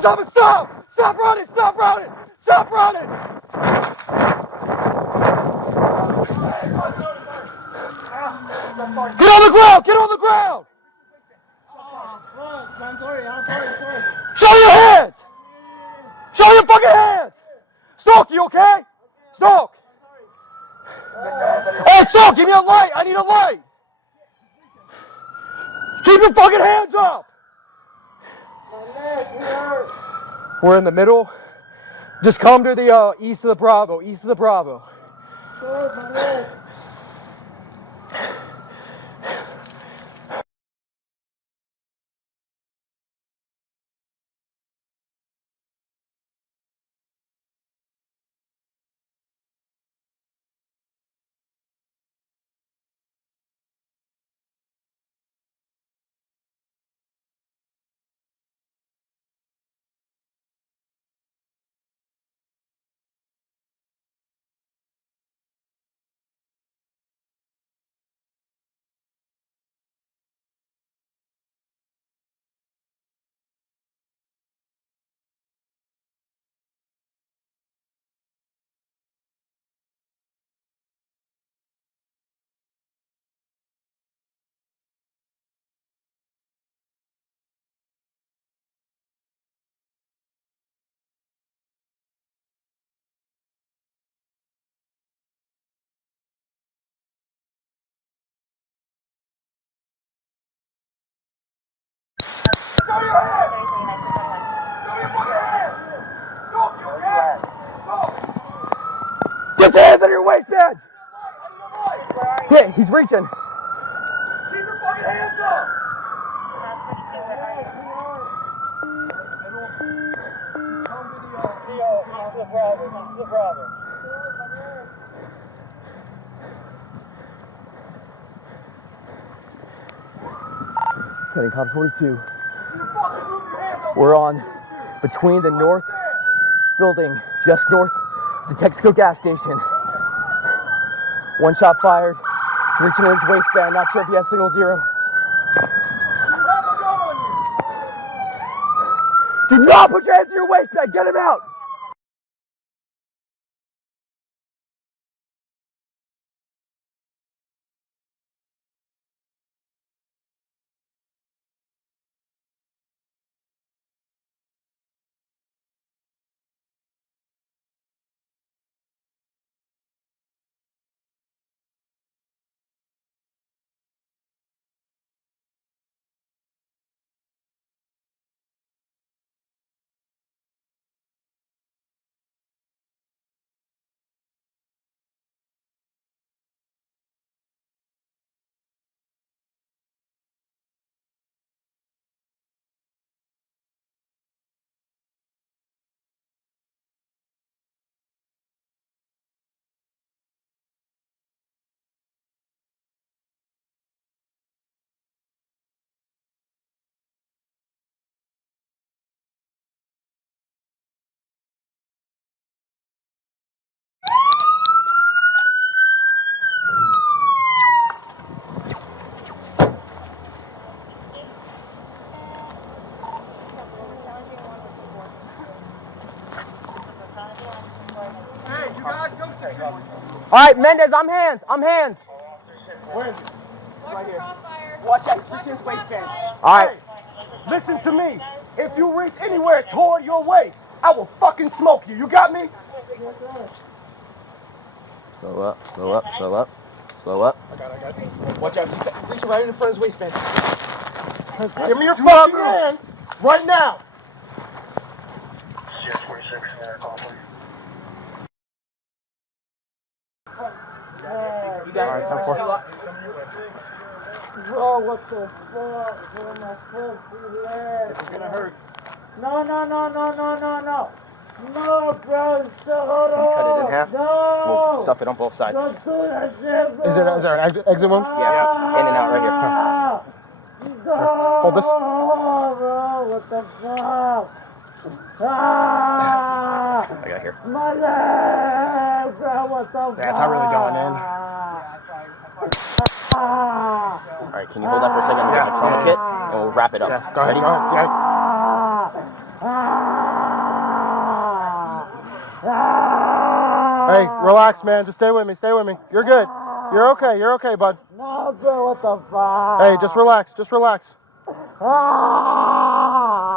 Stop! Stop! Stop running! Stop running! Stop running! Get on the ground! Get on the ground! I'm sorry. Show your hands! Show your fucking hands! Stoke, you okay? Stoke! Hey, Stoke, give me a light! I need a light! Keep your fucking hands up! We're in the middle. Just come to the east of the Bravo. East of the Bravo. Show your hands! Show your fucking hands! Stoke, you okay? Stoke! Get your hands on your waistband! Yeah, he's reaching. Keep your fucking hands up! The Bravo. Heading Cops 42. We're on between the north building, just north of the Texaco gas station. One shot fired. He's reaching in his waistband. Not sure if he has signal 0. Do not put your hands in your waistband. Get him out. All right, Mendez, I'm hands. Where is he? Right here. Watch out, he's reaching his waistband. All right. Hey, listen to me. If you reach anywhere toward your waist, I will fucking smoke you. You got me? Slow up. I got it. Watch out, he's reaching right in front of his waistband. Give me your fucking hands right now. You got it. All right, Bro, what the fuck? Bro, my fucking leg. This is gonna hurt. No. No, bro, hold on. Cut it in half. No. We'll stuff it on both sides. Don't do that shit, bro. Is there an exit wound? Yeah, in and out right here. No, Hold this. bro, what the fuck? I got here. My leg, bro, what the fuck? That's not really going in. All right, can you hold that for a second? I'll get my trauma kit, and we'll wrap it up. Yeah, go ahead. Ready? Go ahead. Yeah. Hey, relax, man. Just stay with me. Stay with me. You're good. You're okay. You're okay, bud. No, bro, what the fuck? Hey, just relax. Just relax. Ah!